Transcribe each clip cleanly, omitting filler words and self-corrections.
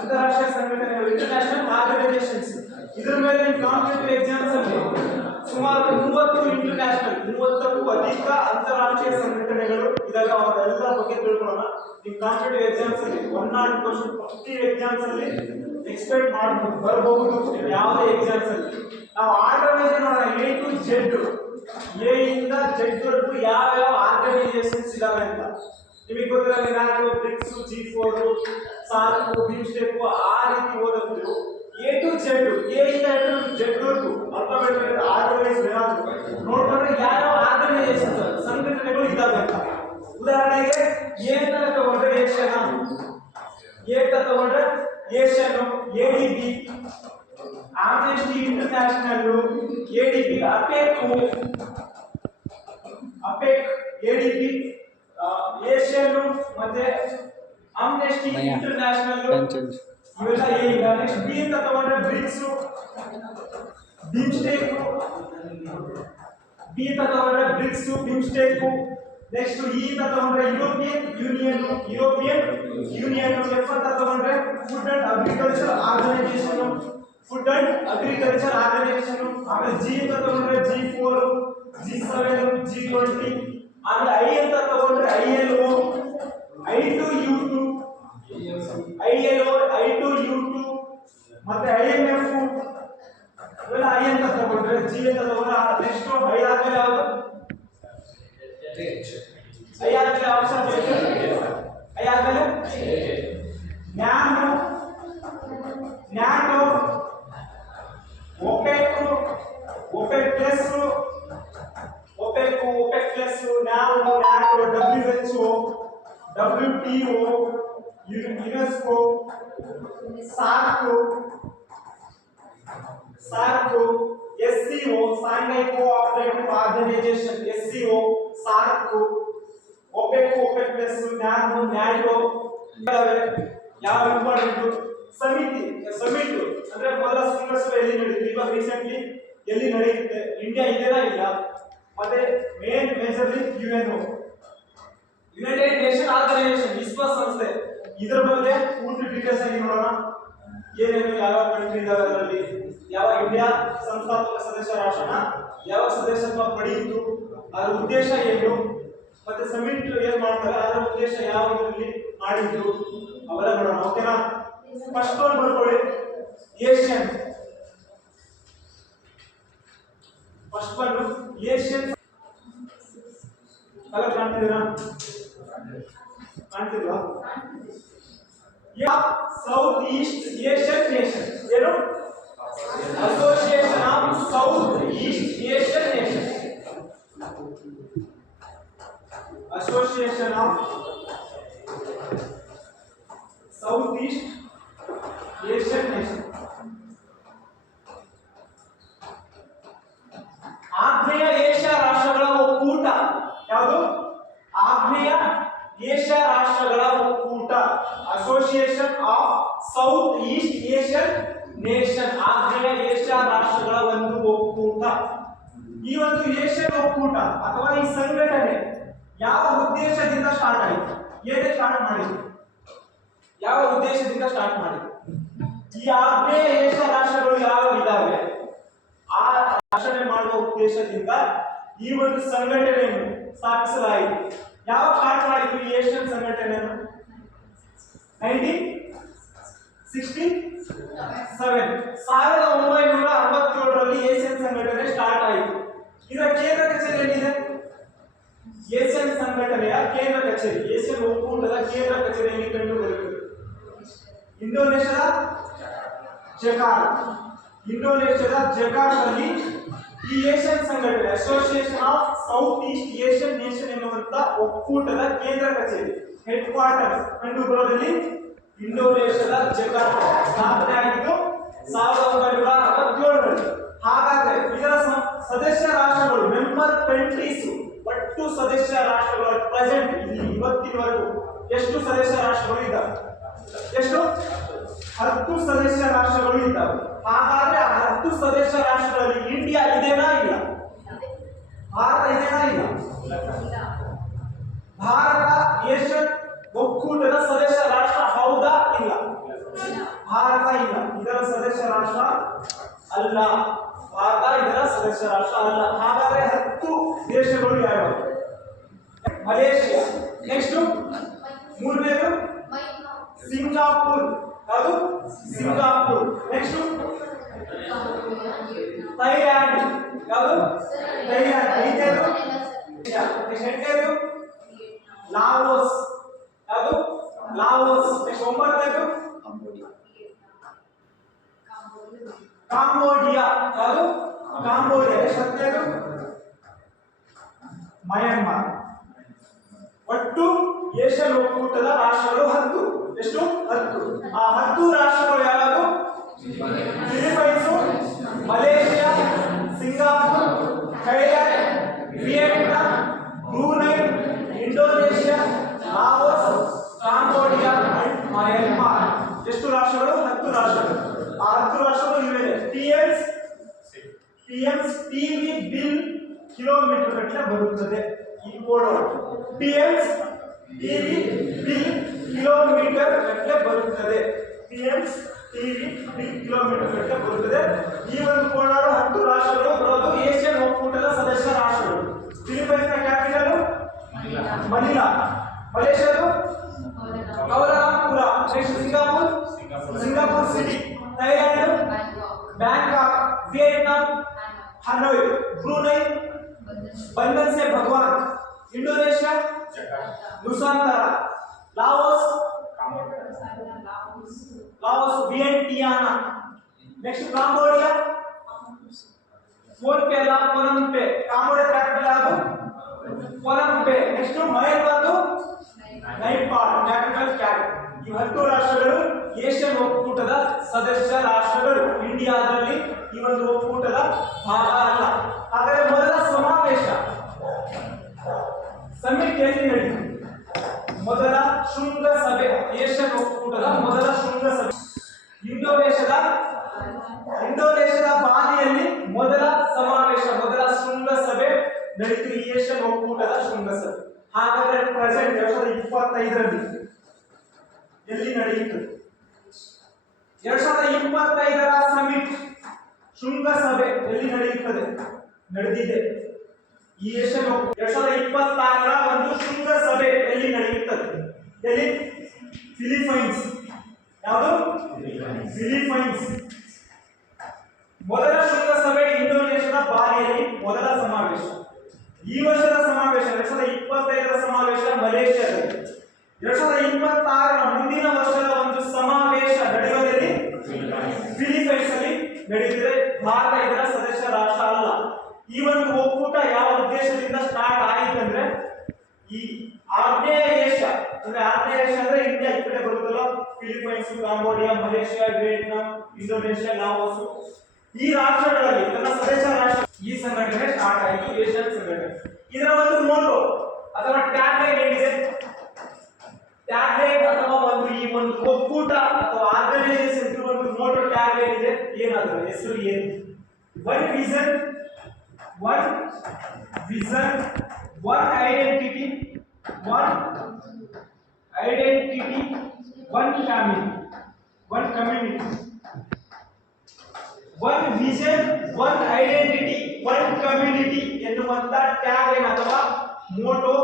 ಅಂತಾರಾಷ್ಟ್ರೀಯ ಸಂಘಟನೆಗಳು international organisations. ಇದರ ಮೇಲೆ ಕಾಂಪಿಟೇಟಿವ್ ಎಕ್ಸಾಮ್ಸ್ ಅಲ್ಲಿ ಸುಮಾರು 30 ಇಂಟರ್ನ್ಯಾಷನಲ್ 30ಕ್ಕೂ ಅಧಿಕ ಅಂತಾರಾಷ್ಟ್ರೀಯ ಸಂಘಟನೆಗಳು ಇದಾಗ ಅವರೆಲ್ಲ ಬಗ್ಗೆ ತಿಳ್ಕೊಳ್ಳೋಣ. ಈ ಕಾಂಪಿಟೇಟಿವ್ ಎಕ್ಸಾಮ್ಸ್ ಅಲ್ಲಿ 100 ಕ್ವೆಶ್ಚನ್ ಪ್ರತಿ ಎಕ್ಸಾಮ್ಸ್ ಅಲ್ಲಿ ಎಕ್ಸ್ಪೆಕ್ಟ್ ಮಾಡಬಹುದು ಬರಬಹುದು. ಯಾವುದೇ ಎಕ್ಸಾಮ್ಸ್ ಅಲ್ಲಿ ನಾವು ಆರ್ಗನೈಸೇಷನ್ ನೋಡೋಣ. ಎ ಟು ಜೆಡ್, ಎ ಇಂದ ಜೆಡ್ ವರೆಗೂ ಯಾವ ಆರ್ಗನೈಸೇಷನ್ಸ್ ಇದಾವೆ ಅಂತ ನಿಮಗೆ ಗೊತ್ತಿರಲ್ಲ. ನಾನು ಬ್ರಿಕ್ಸ್, G4, ಸಾರ್ಕ್, ಬಿಮ್ಸ್ಟೆಕ್ ಆ ರೀತಿ ಓದಬಹುದು. ಎ ಟು ಜೆಡ್, ಎ ಇಂದ ಜೆಡ್ ವರೆಗೂ ಅಲ್ಫಾಬೆಟ್ ಆರ್ಗನೈಸ್ ನೋಡ್ಕೊಂಡ್ರೆ ಯಾವ ಆರ್ಗನೈಸೇಷನ್ ಸಂಘಟನೆಗಳು ಇದಾವೆ ಅಂತ. ಉದಾಹರಣೆಗೆ ಎ ಅಂತ ತಗೊಂಡ್ರೆ ಏಷ್ಯನ್, ಎ ಅಂತ ತಗೊಂಡ್ರೆ Asian, ADB, Amnesty international, ADB, ಅಪೆಕ್, ADB, Asian ಮತ್ತೆ ಆಮ್ನೆಸ್ಟಿ ಇಂಟರ್ನ್ಯಾಷನಲ್ ಇವೆಲ್ಲ ಎ ಈಗ. ನೆಕ್ಸ್ಟ್ ಬಿ ಅಂತ ತಗೊಂಡ್ರೆ ಬ್ರಿಕ್ಸ್, ಬಿಮ್ಸ್ಟೆಕ್, ಬಿ ಅಂತ ತಗೊಂಡ್ರೆ ಬ್ರಿಕ್ಸ್, ಬಿಮ್ಸ್ಟೆಕ್. ನೆಕ್ಸ್ಟ್ ಇ ಅಂತ ತಗೊಂಡ್ರೆ ಯುರೋಪಿಯನ್ ಯೂನಿಯನ್, ಎಫ್ ಅಂತ ತಗೊಂಡ್ರೆ ಫುಡ್ ಅಂಡ್ ಅಗ್ರಿಕಲ್ಚರ್ ಆರ್ಗನೈಸೇಷನ್, ಆಮೇಲೆ ಜಿ ಅಂತ ತಗೊಂಡ್ರೆ G4, G7, G20. ಆಮೇಲೆ ಐ ಅಂತ ತಗೊಂಡ್ರೆ ILO, I2U2, ಮತ್ತೆ IMF ಇವೆಲ್ಲ ಐ ಅಂತ ತಗೊಂಡ್ರೆ. ಜಿ ಅಂತ ತಗೊಂಡ್ರೆ ನೆಕ್ಸ್ಟ್ ಐ ಆದ್ಮೇಲೆ ಯಾವುದು? ಐ ಆದ್ಮೇಲೆ ಆಪ್ಷನ್ ಐ ಆದ್ಮೇಲೆ NATO, OPEC plus, NATO, WHO, WTO, UNESCO, SAARC, SCO, Shanghai cooperative organisation, SCO, SAARC, OPEC plus, NATO, NATO ಯಾವ ಇಂಪಾರ್ಟೆಂಟ್. ಸಮಿಟ್ ಅಂದ್ರೆ ಮೊದಲ ಶೃಂಗಸಭೆ ಎಲ್ಲಿ ನಡೆಯುತ್ತೆ? ಇವಾಗ ರೀಸೆಂಟ್ಲಿ ಎಲ್ಲಿ ನಡೆಯುತ್ತೆ? ಇಂಡಿಯಾ ಇದೆಯಾ ಇಲ್ಲ? ಮತ್ತೆ ಮೇಜರ್ಲಿ ಯುನೈಟೆಡ್ ನೇಷನ್ ಆರ್ಗನೈಸೇಷನ್, ವಿಶ್ವಸಂಸ್ಥೆ. ಇದರ ಬಗ್ಗೆ ಪೂರ್ತಿ ಡೀಟೇಲ್ಸ್ ಆಗಿ ನೋಡೋಣ. ಏನೇನು ಯಾವ ಕಂಟ್ರಿ ಇದಾವೆ ಅದರಲ್ಲಿ, ಯಾವ ಇಂಡಿಯಾ ಸಂಸ್ಥಾಪಕ ಸದಸ್ಯ ರಾಷ್ಟ್ರನ ಯಾವ ಸದಸ್ಯತ್ವ ಪಡೆಯಿತು, ಅದರ ಉದ್ದೇಶ ಏನು, ಮತ್ತೆ ಸಮಿಟ್ ಏನ್ ಮಾಡ್ತಾರೆ, ಅದರ ಉದ್ದೇಶ ಯಾವ ಇದರಲ್ಲಿ ಮಾಡಿದ್ರು ಅವೆಲ್ಲ ನೋಡೋಣ. ಓಕೆನಾ? ಫಸ್ಟ್ ಒನ್ ಬರ್ಕೊಳ್ಳಿ, ASEAN. First one ASEAN. Colour ಕಾಣ್ತಿದ್ದೀರಾ? ಕಾಣ್ತಿಲ್ವಾ? South east Asian nation. ಏನು? Association of south east Asian nation. Association of south east Asian nation. ಆಗ್ನೇಯ ಏಷ್ಯಾ ರಾಷ್ಟ್ರಗಳ ಒಕ್ಕೂಟ. ಯಾವುದು? ಆಗ್ನೇಯ ಏಷ್ಯಾ ರಾಷ್ಟ್ರಗಳ ಒಕ್ಕೂಟ, association of south east Asian nation. ಆಗ್ನೇಯ ಏಷ್ಯಾ ರಾಷ್ಟ್ರಗಳ ಒಂದು ಒಕ್ಕೂಟ. ಈ ಒಂದು ಏಷ್ಯನ್ ಒಕ್ಕೂಟ ಅಥವಾ ಈ ಸಂಘಟನೆ ಯಾವ ಉದ್ದೇಶದಿಂದ ಸ್ಟಾರ್ಟ್ ಆಯಿತು? ಏನೇ ಸ್ಟಾರ್ಟ್ ಮಾಡಿದ್ರು? ಯಾವ ಉದ್ದೇಶದಿಂದ ಸ್ಟಾರ್ಟ್ ಮಾಡಿದ್ರು? ಈ ಆಗ್ನೇಯ ಏಷ್ಯಾ ರಾಷ್ಟ್ರಗಳು ಯಾವ ಇದಾವೆ ಆ ರಕ್ಷಣೆ ಮಾಡುವ ಉದ್ದೇಶದಿಂದ ಈ ಒಂದು ಸಂಘಟನೆಯನ್ನು ಸ್ಥಾಪಿಸಲಾಯಿತು. ಯಾವ ಸ್ಟಾರ್ಟ್ ಮಾಡಿದ್ರು ಈ ಏಷ್ಯನ್ ಸಂಘಟನೆಯನ್ನು? 1967 ಏಷ್ಯನ್ ಸಂಘಟನೆ ಸ್ಟಾರ್ಟ್ ಆಯಿತು. ಇದರ ಕೇಂದ್ರ ಕಚೇರಿ ಎಲ್ಲಿದೆ? ಏಷ್ಯನ್ ಸಂಘಟನೆಯ ಕೇಂದ್ರ ಕಚೇರಿ, ಏಷ್ಯನ್ ಒಕ್ಕೂಟದ ಕೇಂದ್ರ ಕಚೇರಿಯಲ್ಲಿ ಕಂಡು ಬರುತ್ತದೆ ಇಂಡೋನೇಷ್ಯಾದ ಜಕಾರ್ತಾದಲ್ಲಿ ಈ ಏಷ್ಯನ್ ಸಂಘಟನೆ association of south east Asian nation ಎನ್ನುವಂತ ಒಕ್ಕೂಟದ ಕೇಂದ್ರ ಕಚೇರಿ ಹೆಡ್ ಕ್ವಾರ್ಟರ್ ಕಂಡು ಬರೋದಲ್ಲಿ ಇಂಡೋನೇಷ್ಯಾದ ಜಕಾರ್ತಾ. ಸ್ಥಾಪನೆ ಆಗಿದ್ದು 1967ರಲ್ಲಿ. ಹಾಗಾದ್ರೆ ಇದರ ಸದಸ್ಯ ರಾಷ್ಟ್ರಗಳು ಮೆಂಬರ್ ಕಂಟ್ರೀಸ್, ಒಟ್ಟು ಸದಸ್ಯ ರಾಷ್ಟ್ರಗಳು ಪ್ರೆಸೆಂಟ್ ಇವತ್ತಿನವರೆಗೂ ಎಷ್ಟು ಸದಸ್ಯ ರಾಷ್ಟ್ರಗಳು ಇದ್ದಾವೆ? ಎಷ್ಟು? 10 ಸದಸ್ಯ ರಾಷ್ಟ್ರಗಳು ಇದ್ದಾವೆ. ಹಾಗಾದ್ರೆ 10 ಸದಸ್ಯ ರಾಷ್ಟ್ರಗಳಲ್ಲಿ ಇಂಡಿಯಾ ಇದೆನಾ ಇಲ್ಲ? ಭಾರತ ಇದೆನಾ ಇಲ್ಲ? ಭಾರತ ಏಷ್ಯನ್ ಒಕ್ಕೂಟದ ಸದಸ್ಯ ರಾಷ್ಟ್ರ ಹೌದಾ ಇಲ್ಲ? ಭಾರತ ಇಲ್ಲ, ಇದರ ಸದಸ್ಯ ರಾಷ್ಟ್ರ ಅಲ್ಲ. ಭಾರತ ಇದರ ಸದಸ್ಯ ರಾಷ್ಟ್ರ ಅಲ್ಲ. ಹಾಗಾದ್ರೆ 10 ದೇಶಗಳು ಯಾವ್ಯಾವು? ಮಲೇಷಿಯಾ, ನೆಕ್ಸ್ಟ್ ಮೂರನೇದು ಸಿಂಗಾಪುರ್, ಯಾವುದು? ಸಿಂಗಾಪುರ್. ನೆಕ್ಸ್ಟ್ ಥೈಲ್ಯಾಂಡ್, ಯಾವುದು? ಥೈಲ್ಯಾಂಡ್. ಐದನೇದು ಎಂಟನೇದು ಲಾವೋಸ್, ಯಾವುದು? ಲಾವೋಸ್. ನೆಕ್ಸ್ಟ್ ಒಂಬತ್ತನೇದು ಕಾಂಬೋಡಿಯಾ, ಯಾವುದು? ಕಾಂಬೋಡಿಯಾ. ನೆಕ್ಸ್ಟ್ ಹತ್ತನೇದು ಮಯನ್ಮಾರ್. ಒಟ್ಟು ಏಷ್ಯನ್ ಒಕ್ಕೂಟದ ರಾಷ್ಟ್ರಗಳು 10. ಎಷ್ಟು? 10. ಆ 10 ರಾಷ್ಟ್ರಗಳು ಯಾವುದು? Philippines, Malaysia, Singapore, Thailand, Vietnam, Brunei, Indonesia, Laos, Cambodia and Myanmar. ಎಷ್ಟು ರಾಷ್ಟ್ರಗಳು? 10 ರಾಷ್ಟ್ರಗಳು. ಆ 10 ರಾಷ್ಟ್ರಗಳು ಇವೆ. ಪಿಎಂಸ್ ಟಿವಿ ಬಿಲ್ ಕಿಲೋಮೀಟರ್ ಗಟ್ಟಲೆ ಬರುತ್ತದೆ. ಈ ಕೋಡ್ ಪಿಎಂಸ್ ಟಿವಿ ಬಿಲ್ ಕಿಲೋಮೀಟರ್ ಗಟ್ಟಲೆ ಬರುತ್ತದೆ. ಪಿಎಂಸ್ ಟಿವಿ ಬಿಲ್ ಕಿಲೋಮೀಟರ್ ಗಟ್ಟಲೆ ಬರುತ್ತದೆ. ಈ ಒಂದು ಕೋಡ್ 10 ರಾಷ್ಟ್ರಗಳು ಬರೋದು ಏಷ್ಯನ್ ಒಕ್ಕೂಟದ ಸದಸ್ಯ ರಾಷ್ಟ್ರಗಳು. ಫಿಲಿಪೈನ್ಸ್ನ ಕ್ಯಾಪಿಟಲ್ ಮನಿಲಾ, ಮಲೇಷಿಯಾದು Kuala Lumpur, Singapore city, Thailand Bangkok, Vietnam Hanoi, Brunei Bandar Seri Begawan, Indonesia Nusantara, Laos Vientiane. Next Cambodia Phnom Penh कोलंपे, कांबोडिया कैपिटल ಯಾವುದು? ಕೊಲಂಬೆ. ನೆಕ್ಸ್ಟ್ ಮಯನ್ಮಾರ್ದು ನೈಪಾಲ್, ಕ್ಯಾಪಿಟಲ್ ಕ್ಯಾಟ್. ಈ 10 ರಾಷ್ಟ್ರಗಳು ಏಷ್ಯನ್ ಒಕ್ಕೂಟದ ಸದಸ್ಯ ರಾಷ್ಟ್ರಗಳು. ಇಂಡಿಯಾದಲ್ಲಿ ಈ ಒಂದು ಒಕ್ಕೂಟದ ಭಾಗ ಅಲ್ಲ. ಹಾಗಾದರೆ ಮೊದಲ ಸಮಾವೇಶ ಸಮಿಟ್ ಎಲ್ಲಿ ನಡೆಯಿತು? ಮೊದಲ ಶೃಂಗಸಭೆ, ಏಷ್ಯನ್ ಒಕ್ಕೂಟದ ಮೊದಲ ಶೃಂಗಸಭೆ ಇಂಡೋನೇಷ್ಯಾದ ಬಾಲಿಯಲ್ಲಿ ಮೊದಲ ಸಮಾವೇಶ, ಮೊದಲ ಶೃಂಗಸಭೆ ನಡೆಯಿತು. ಈ ಏಷ್ಯನ್ ಒಕ್ಕೂಟದ ಶೃಂಗಸಭೆ. ಹಾಗಾದ್ರೆ ಪ್ರೆಸೆಂಟ್ 2025ರಲ್ಲಿ ಎಲ್ಲಿ ನಡೆಯಿತು? 2025ರ ಸಮಿಟ್ ಶೃಂಗಸಭೆ ಎಲ್ಲಿ ನಡೆಯುತ್ತದೆ? ನಡೆದಿದೆ. ಈ ಏಷ್ಯನ್ 2026ರ ಒಂದು ಶೃಂಗಸಭೆ ಎಲ್ಲಿ ನಡೆಯುತ್ತದೆ? ಎಲ್ಲಿ? ಫಿಲಿಪೈನ್ಸ್. ಯಾವುದು? ಫಿಲಿಪೈನ್ಸ್. ಮೊದಲ ಶೃಂಗಸಭೆ ಇಂಡೋನೇಷ್ಯಾದ ಬಾಲಿಯಲ್ಲಿ ಮೊದಲ ಸಮಾವೇಶ. ಈ ವರ್ಷದ ಸಮಾವೇಶ 2025ರ ಸಮಾವೇಶ ಮಲೇಷಿಯಾದಲ್ಲಿ. 2026ರ ಮುಂದಿನ ವರ್ಷದ ಒಂದು ಸಮಾವೇಶ ನಡೆಯುವುದರಲ್ಲಿ ಫಿಲಿಪೈನ್ಸ್ ಅಲ್ಲಿ ನಡೆಯುತ್ತಿದೆ. ಭಾರತ ಇದರ ಸದಸ್ಯ ರಾಷ್ಟ್ರ ಅಲ್ಲ. ಈ ಒಂದು ಒಕ್ಕೂಟ ಯಾವ ಉದ್ದೇಶದಿಂದ ಸ್ಟಾರ್ಟ್ ಆಯಿತು ಅಂದ್ರೆ, ಈ ಆಗ್ನೇಯ ಏಷ್ಯಾ ಅಂದ್ರೆ ಇಂಡಿಯಾ ಈ ಕಡೆ ಬರುತ್ತಲ್ಲ, Philippines, Cambodia, Malaysia, Vietnam, Indonesia, Laos, ಈ ರಾಷ್ಟ್ರಗಳಲ್ಲಿ ತನ್ನ ಸದಸ್ಯ ರಾಷ್ಟ್ರ ಈ ಸಂಘಟನೆ ಸ್ಟಾರ್ಟ್ ಆಯಿತು, ಏಷ್ಯನ್ ಸಂಘಟನೆ. ಇದರ ಒಂದು ಮೋಟೋ ಅಥವಾ ಟ್ಯಾಗ್ಲೈನ್ ಏನಿದೆ? ಟ್ಯಾಗ್ಲೈನ್ ಅಥವಾ ಈ ಒಂದು ಒಕ್ಕೂಟ ಅಥವಾ ಆರ್ಗನೈಸೇಷನ್ ಒಂದು ಮೋಟೋ ಟ್ಯಾಗ್ಲೈನ್ ಇದೆ. ಏನಾದರೂ ಹೆಸರು ಏನು? One vision, one identity, one family, one community. One vision, one identity, one community ಎನ್ನುವಂತ ಟ್ಯಾಗ್ಲೈನ್ ಅಥವಾ ಮೋಟೋ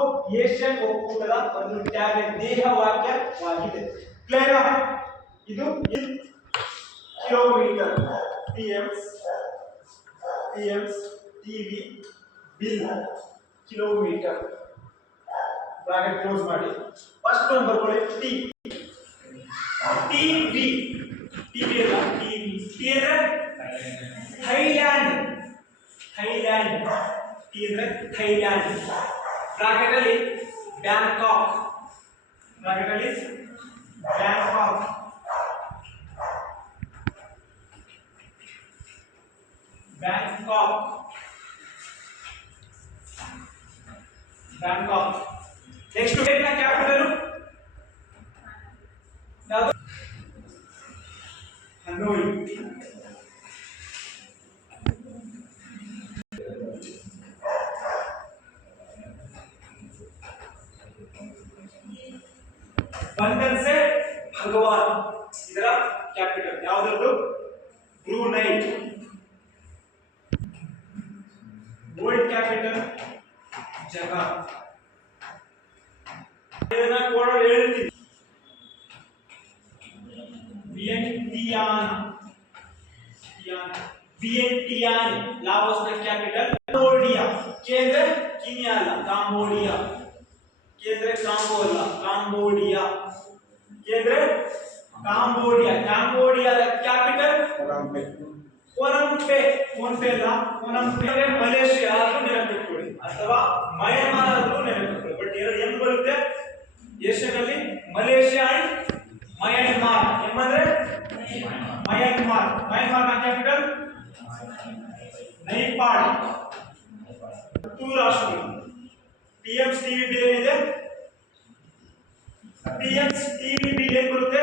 ಏಷ್ಯನ್ ಒಕ್ಕೂಟದ ಒಂದು ಟ್ಯಾಗ್ಲೈನ್, ಧ್ಯೇಯವಾಕ್ಯವಾಗಿದೆ. ಕ್ಲಿಯರ್? ಇದು ಕಿಲೋಮೀಟರ್, ಪಿಎಂಸ್ ಟಿವಿ ಬಿಲ್ ಕಿಲೋಮೀಟರ್. ಬ್ರಾಕೆಟ್ ಕ್ಲೋಸ್ ಮಾಡಿ. ಫಸ್ಟ್ ಒಂದು ಬರ್ಕೊಳ್ಳಿ, ಟಿವಿ ಅಲ್ಲ, ಟಿ ಅಂದ್ರೆ ಥೈಲ್ಯಾಂಡ್, ಟಿ ಅಂದ್ರೆ ಥೈಲ್ಯಾಂಡ್. ಬ್ರಾಕೆಟ್ ಅಲ್ಲಿ ಬ್ಯಾಂಕಾಕ್, ನೆಕ್ಸ್ಟ್ ವಿಯೆಟ್ನಾಂ ಕ್ಯಾಪಿಟಲ್ ಯಾವುದು? ಹನೋಯ್. वर्ल्ड कैपिटल जगह ಇದನ್ನ ಕೂಡ ಹೇಳ್ತೀನಿ वियंटियान लाओस का कैपिटल कंबोडिया केंद्र कीनिया कंबोडिया केंद्र कांगोला कंबोडिया केंद्र कंबोडिया कंबोडिया ದ कैपिटल ಕೊಲಂಪೆ ಕೊಲಂಪೆ ಮಲೇಷಿಯಾ ಅದು ನೆನಪಿಟ್ಕೊಳ್ಳಿ ಅಥವಾ ಮಯನ್ಮಾರ್ ಅದು ನೆನಪಿಟ್ಕೊಳ್ಳಿ ಬಟ್ ಎರಡು ಎಂ ಬರುತ್ತೆ ಏಷ್ಯಾದಲ್ಲಿ ಮಲೇಷಿಯಾ ಅಂಡ್ ಮಯನ್ಮಾರ್ ಎಂದ್ರೆ ಮಯನ್ಮಾರ್ ನ ಕ್ಯಾಪಿಟಲ್ ನೈಪಾಡ್ ಹತ್ತು ರಾಷ್ಟ್ರಗಳು ಪಿಎಂಸಿಟಿವಿ ಏನಿದೆ ಪಿಎಂಸಿಟಿವಿ ಏನು ಬರುತ್ತೆ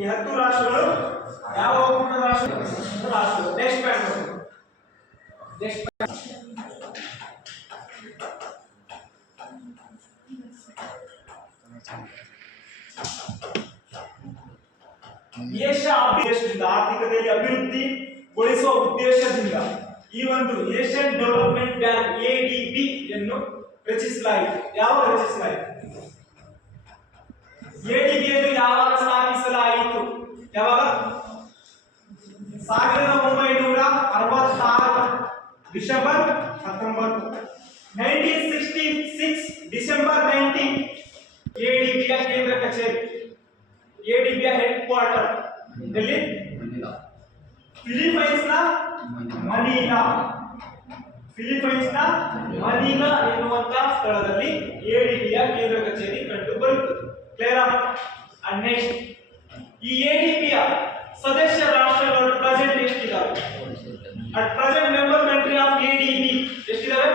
ಈ 10 ರಾಷ್ಟ್ರಗಳು ಯಾವ ಒಕ್ಕೂಟದ ರಾಷ್ಟ್ರಗಳು ನೆಕ್ಸ್ಟ್ ಏಷ್ಯಾ ದೇಶದಿಂದ ಆರ್ಥಿಕತೆಯಲ್ಲಿ ಅಭಿವೃದ್ಧಿಗೊಳಿಸುವ ಉದ್ದೇಶದಿಂದ ಈ ಒಂದು ಏಷ್ಯನ್ ಡೆವಲಪ್ಮೆಂಟ್ ಬ್ಯಾಂಕ್ ಎಡಿಬಿ ಅನ್ನು ರಚಿಸಲಾಯಿತು. ಯಾವಾಗ ರಚಿಸಲಾಯಿತು? ಎಡಿಬಿ ಅನ್ನು ಯಾವಾಗ ಸ್ಥಾಪಿಸಲಾಯಿತು? ಯಾವಾಗ? 1966 ಡಿಸೆಂಬರ್ 19 1966 ಡಿಸೆಂಬರ್ 19 ಎಡಿಬಿಯ ಕೇಂದ್ರ ಕಚೇರಿ ಎಡಿಬಿಯ ಹೆಡ್ ಕ್ವಾರ್ಟರ್ ಎಲ್ಲಿ? ಫಿಲಿಪೈನ್ಸ್ ನ ಮನೀಲಾ ಎನ್ನುವಂತ ಸ್ಥಳದಲ್ಲಿ ಎಡಿಬಿಯ ಕೇಂದ್ರ ಕಚೇರಿ ಕಂಡು ಬರುತ್ತದೆ. ಕ್ಲಿಯರ್? ಅಂಡ್ ನೆಕ್ಸ್ಟ್ ಈ ಎಡಿಬಿಯ ಸದಸ್ಯ ರಾಷ್ಟ್ರಗಳು ಪ್ರೆಸೆಂಟ್ ಎಷ್ಟಿದ್ದಾವೆ? At present member country of ADB ಎಷ್ಟಿದ್ದಾವೆ?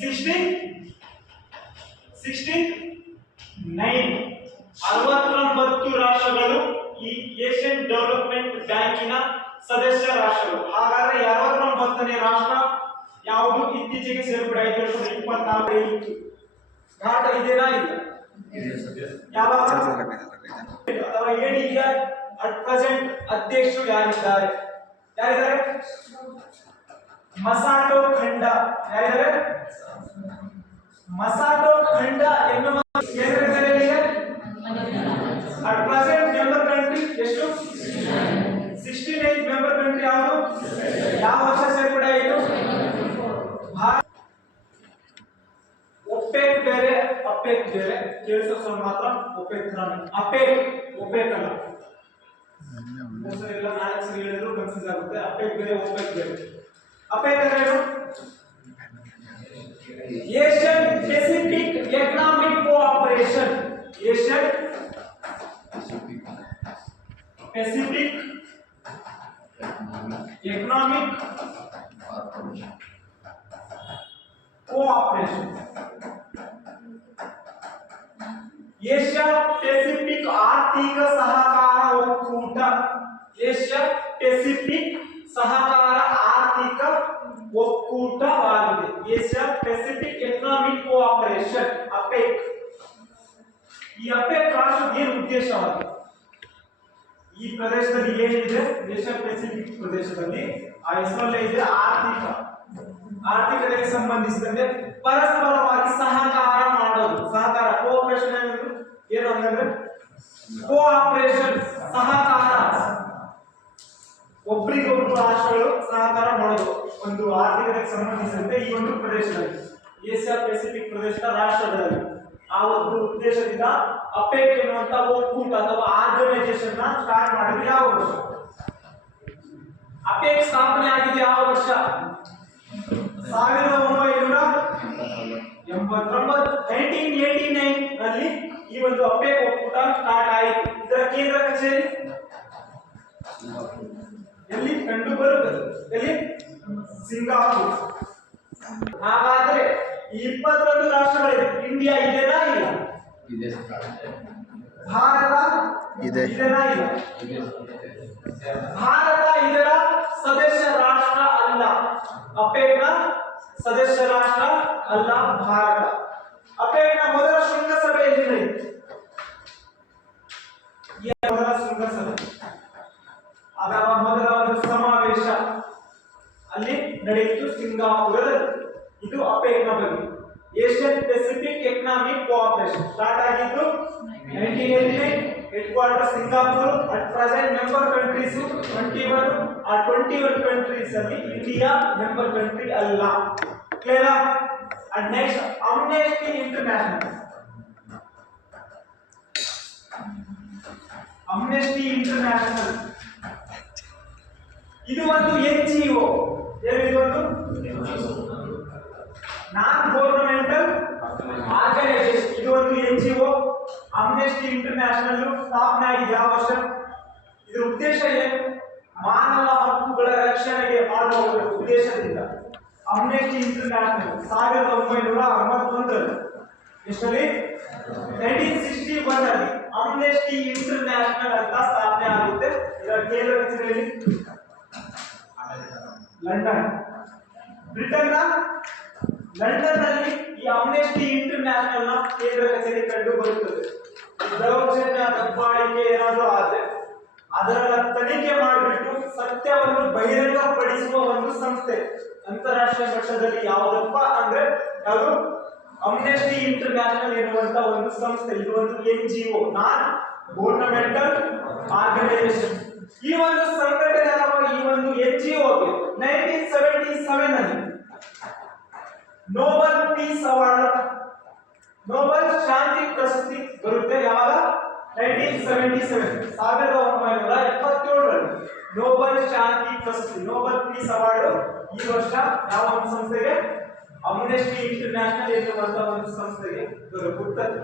69 69 ರಾಷ್ಟ್ರಗಳು ಈ ಏಷ್ಯನ್ ಡೆವಲಪ್ಮೆಂಟ್ ಬ್ಯಾಂಕಿನ ಸದಸ್ಯ ರಾಷ್ಟ್ರಗಳು. ಹಾಗಾದ್ರೆ 69ನೇ ರಾಷ್ಟ್ರ ಯಾವುದು ಇತ್ತೀಚೆಗೆ ಸೇರ್ಪಡೆ ಆಯಿತು? 2024 ಇತ್ತು. ಘಾಟ ಇದೆನಾ? ಇಲ್ಲ. ಯಾವಾಗ? ಅಥವಾ ಎಡಿಬಿಯ ಅಟ್ ಪ್ರೆಸೆಂಟ್ ಅಧ್ಯಕ್ಷರು ಯಾರಿದ್ದಾರೆ? ಮಸಾಟೋ ಖಂಡ. ಯಾರಿದ್ದಾರೆ? ಮಸಾಟೋ ಖಂಡ ಎನ್ನುವ ಕೇಂದ್ರ ಕಚೇರಿಯಲ್ಲಿ ಅಟ್ ಪ್ರೆಸೆಂಟ್ ಮೆಂಬರ್ ಕಂಟ್ರಿ ಎಷ್ಟು? 69 ಮೆಂಬರ್ ಕಂಟ್ರಿ ಯಾವುದು? ಯಾವ ವರ್ಷ ಸೇರ್ಪಡೆ ಆಯಿತು? ಒಪೆಕ್ ಬೇರೆ ಅಪೆಕ್ ಬೇರೆ ಕೇಳಿಸೋ ಮಾತ್ರ ಒಪೆಕ್ ಅಲ್ಲ. ಎಲ್ಲ ನಾಲ್ಕು ಸರಿ ಹೇಳಿದ್ರು ಕನ್ಫ್ಯೂಸ್ ಆಗುತ್ತೆ. ಅಪೆಕ್ ಬೇರೆ ಒಪೆಕ್ ಬೇರೆ. ಅಪೆಕ್ ಅಂದ್ರೆ ಏನು? Asian Pacific economic cooperation. Asian Pacific economic cooperation. Asia Pacific ಆರ್ಥಿಕ ಸಹಕಾರ ಒಕ್ಕೂಟ. ಏಷ್ಯಾ ಪೆಸಿಫಿಕ್ ಸಹಕಾರ ಆರ್ಥಿಕ ಒಕ್ಕೂಟವಾಗಿದೆ. Asia Pacific economic cooperation APEC. ಈ ಅಪೆಕ್ ರಾಷ್ಟ್ರದ ಏನು ಉದ್ದೇಶವಾಗಿದೆ? ಈ ಪ್ರದೇಶದಲ್ಲಿ ಏನಿದೆ ಏಷ್ಯಾ ಪೆಸಿಫಿಕ್ ಪ್ರದೇಶದಲ್ಲಿ ಆ ಹೆಸರಲ್ಲೇ ಇದೆ ಆರ್ಥಿಕತೆಗೆ ಸಂಬಂಧಿಸಿದಂತೆ ಪರಸ್ಪರವಾಗಿ ಸಹಕಾರ ಮಾಡೋದು. ಸಹಕಾರ ಕೋಆಪರೇಷನ್ ಏನು ಅಂದ್ರೆ ಕೋಆಪರೇಷನ್ ಸಹಕಾರ. ಒಬ್ಬರಿಗೊಬ್ಬರು ರಾಷ್ಟ್ರಗಳು ಸಹಕಾರ ಮಾಡೋದು ಒಂದು ಆರ್ಥಿಕತೆಗೆ ಸಂಬಂಧಿಸಿದಂತೆ ಈ ಒಂದು ಪ್ರದೇಶದಲ್ಲಿ ಏಷ್ಯಾ ಪೆಸಿಫಿಕ್ ಪ್ರದೇಶದ ರಾಷ್ಟ್ರಗಳಲ್ಲಿ ಆ ಒಂದು ಉದ್ದೇಶದಿಂದ ಅಪೆಕ್ ಎನ್ನುವಂತ ಒಕ್ಕೂಟ ಅಥವಾ ಆರ್ಗನೈಸೇಷನ್ ನ ಸ್ಟಾರ್ಟ್ ಮಾಡಿದ್ರು. ಯಾವ ವರ್ಷ ಅಪೆಕ್ ಸ್ಥಾಪನೆ ಆಗಿದೆ? ಯಾವ ವರ್ಷ? 1989 ನಲ್ಲಿ ಈ ಒಂದು ಅಪೆಕ್ ಒಕ್ಕೂಟ ಸ್ಟಾರ್ಟ್ ಆಯಿತು. ಇದರ ಕೇಂದ್ರ ಕಚೇರಿ ಎಲ್ಲಿ ಕಂಡು ಬರುತ್ತದೆ? ಎಲ್ಲಿ? ಸಿಂಗಾಪುರ್. ಹಾಗಾದ್ರೆ 22 ರಾಷ್ಟ್ರಗಳಿವೆ. ಇಂಡಿಯಾ ಇದೆನಾ? ಇಲ್ಲ. ಭಾರತ ಇದೆನಾ? ಇಲ್ಲ. ಭಾರತ ಇದರ ಸದಸ್ಯ ರಾಷ್ಟ್ರ ಅಲ್ಲ. ಅಪೆಕ್ನ ಸದಸ್ಯ ರಾಷ್ಟ್ರ ಅಲ್ಲ ಭಾರತ. ಅಪೆಕ್ನ ಮೊದಲ ಶೃಂಗಸಭೆ ಎಲ್ಲಿ ನಡೆಯಿತು? ಮೊದಲ ಶೃಂಗಸಭೆ ಅಥವಾ ಮೊದಲ ಒಂದು ಸಮಾವೇಶ ಅಲ್ಲಿ ನಡೆಯಿತು ಸಿಂಗಾಪುರದಲ್ಲಿ. ಇದು ಅಪೆಕ್ನ ಬಗ್ಗೆ. Asian Pacific economic cooperation start ಆಗಿದ್ದು 1989. Head quarter Singapore. At present member countries 21. ಆ 21 ಕಂಟ್ರೀಸ್ ಅಲ್ಲಿ ಇಂಡಿಯಾ ಮೆಂಬರ್ ಕಂಟ್ರಿ ಅಲ್ಲ. Clear? And next Amnesty international. Amnesty international ಇದು ಒಂದು NGO. ಏನಿದು? ಒಂದು ನಾನ್ ಗವರ್ನಮೆಂಟಲ್ ಆರ್ಗನೈಸೇಷನ್. ಇದು ಒಂದು NGO. ಅಮ್ನೆಸ್ಟಿ ಇಂಟರ್ನ್ಯಾಷನಲ್ ಸ್ಥಾಪನೆ ಆಗಿದೆ ಯಾವ ವರ್ಷ? ಇದರ ಉದ್ದೇಶ ಏನು? ಮಾನವ ಹಕ್ಕುಗಳ ರಕ್ಷಣೆಗೆ ಮಾಡುವ ಉದ್ದೇಶದಿಂದ ಅಮ್ನೆಸ್ಟಿ ಇಂಟರ್ನ್ಯಾಷನಲ್ 1961ರಲ್ಲಿ ಎಷ್ಟರಲ್ಲಿ 1961 ಅಲ್ಲಿ ಅಮ್ನೆಸ್ಟಿ ಇಂಟರ್ನ್ಯಾಷನಲ್ ಅಂತ ಸ್ಥಾಪನೆ ಆಗುತ್ತೆ. ಇದರ ಕೇಂದ್ರ ಕಚೇರಿ ಲಂಡನ್. ಬ್ರಿಟನ್ ಲಂಡನ್ ನಲ್ಲಿ ಈ ಅಮ್ನೆಸ್ಟಿ ಇಂಟರ್ನ್ಯಾಷನಲ್ ನ ಕೇಂದ್ರ ಕಚೇರಿ ಕಂಡು ಬರುತ್ತದೆ. ದೌರ್ಜನ್ಯ ದಬ್ಬಾಳಿಕೆ ಏನಾದರೂ ಆದ್ರೆ ಅದರ ತನಿಖೆ ಮಾಡಿಬಿಟ್ಟು ಸತ್ಯವನ್ನು ಬಹಿರಂಗಪಡಿಸುವ ಒಂದು ಸಂಸ್ಥೆ ಅಂತಾರಾಷ್ಟ್ರೀಯ ಮಟ್ಟದಲ್ಲಿ ಯಾವುದಪ್ಪ ಅಂದ್ರೆ ಯಾವುದು? ಅಮ್ನೆಸ್ಟಿ ಇಂಟರ್ನ್ಯಾಷನಲ್ ಎನ್ನುವಂತ ಒಂದು ಸಂಸ್ಥೆ. ಇದು ಒಂದು NGO, ನಾನ್ ಗವರ್ನಮೆಂಟಲ್ ಆರ್ಗನೈಸೇಷನ್. ಈ ಒಂದು ಸಂಘಟನೆ ಅಥವಾ ಈ ಒಂದು NGO ಗೆ 1977 ನಲ್ಲಿ ನೋಬೆಲ್ ಪೀಸ್ ಅವಾರ್ಡ್, ನೋಬೆಲ್ ಶಾಂತಿ ಪ್ರಶಸ್ತಿ ಬರುತ್ತೆ. ಯಾವಾಗ? 1977ರಲ್ಲಿ ನೋಬೆಲ್ ಶಾಂತಿ ಪ್ರಶಸ್ತಿ, ನೋಬೆಲ್ ಪೀಸ್ ಅವಾರ್ಡ್ ಈ ವರ್ಷ ಯಾವ ಒಂದು ಸಂಸ್ಥೆಗೆ? ಅಮ್ನೆಸ್ಟಿ ಇಂಟರ್ನ್ಯಾಷನಲ್ ಎನ್ನುವಂತ ಒಂದು ಸಂಸ್ಥೆಗೆ ದೊರಕುತ್ತದೆ.